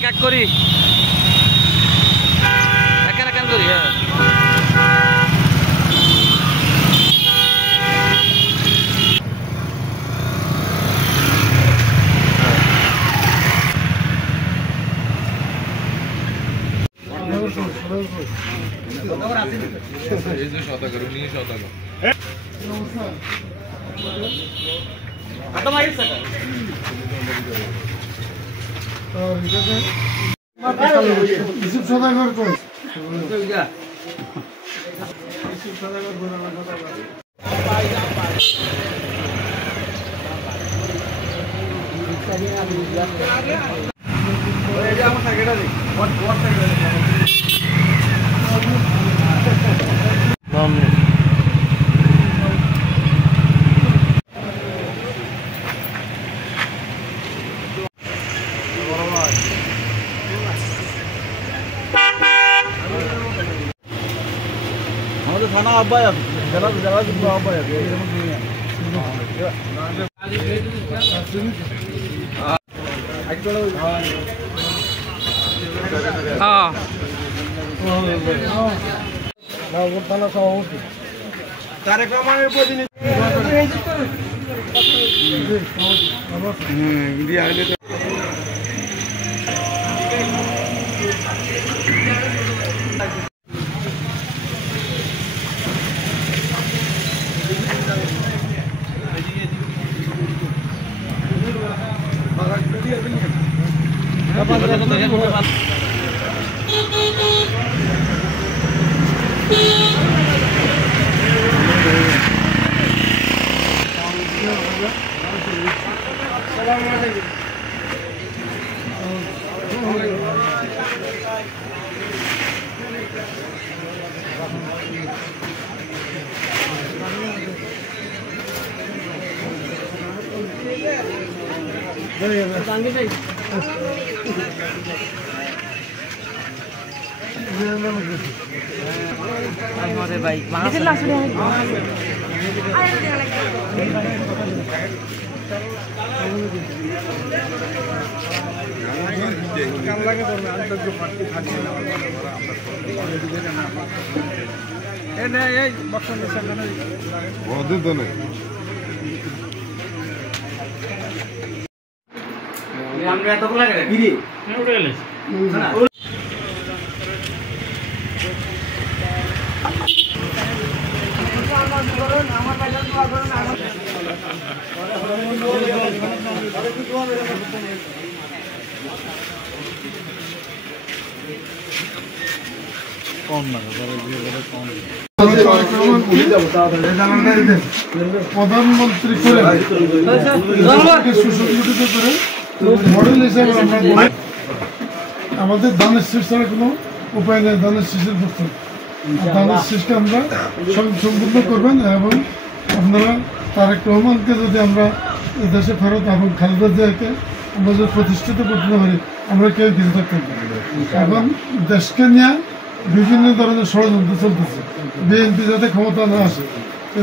এক এক করি এক করি হ্যাঁ আমাদের থানা আহ্বায়ক জেলা আহ্বায়ক থানা সভাপতি তারেক রহমানের প্রতিনিধি हमारे भाई আমরা এত লাগে কি রে উঠে গেলে না আমার পাইলা তো আগর না কম না ধরে দিয়ে বলে কম প্রধানমন্ত্রী করে সুসংগঠিত করে মডেল হিসেবে আমরা আমাদের ধানের শীষ ছাড়া কোনো উপায় নেই। ধানের শীষের প্রস্তুত ধানের শীষকে আমরা সম্পূর্ণ করবেন এবং আপনারা তারেক রহমানকে যদি আমরা দেশে ফেরত এবং খালেদা জিয়াকে আমরা যদি প্রতিষ্ঠিত করতে পারি আমরা কেউ কিছু থাকতে পারি। এখন দেশকে নিয়ে বিভিন্ন ধরনের ষড়যন্ত্র চলতেছে। বিএনপি যাতে ক্ষমতা না আসে,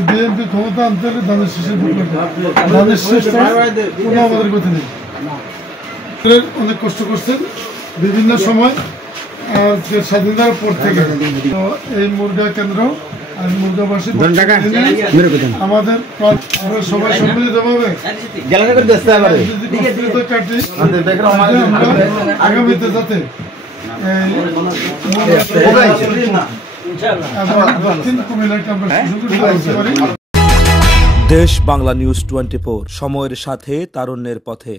বিএনপি ক্ষমতা আনতে হলে ধানের শীষের ধানের শীষ ছাড়া কোনো আমাদের গতি নেই। অনেক কষ্ট করছেন বিভিন্ন সময় স্বাধীনতার পর থেকে এই মুরগা কেন্দ্র আর মুরগাবাসী আমাদের সবাই সম্মিলিতভাবে আগামীতে যাতে দেশ বাংলা নিউজ 24 সময়ের সাথে তারুণ্যের পথে।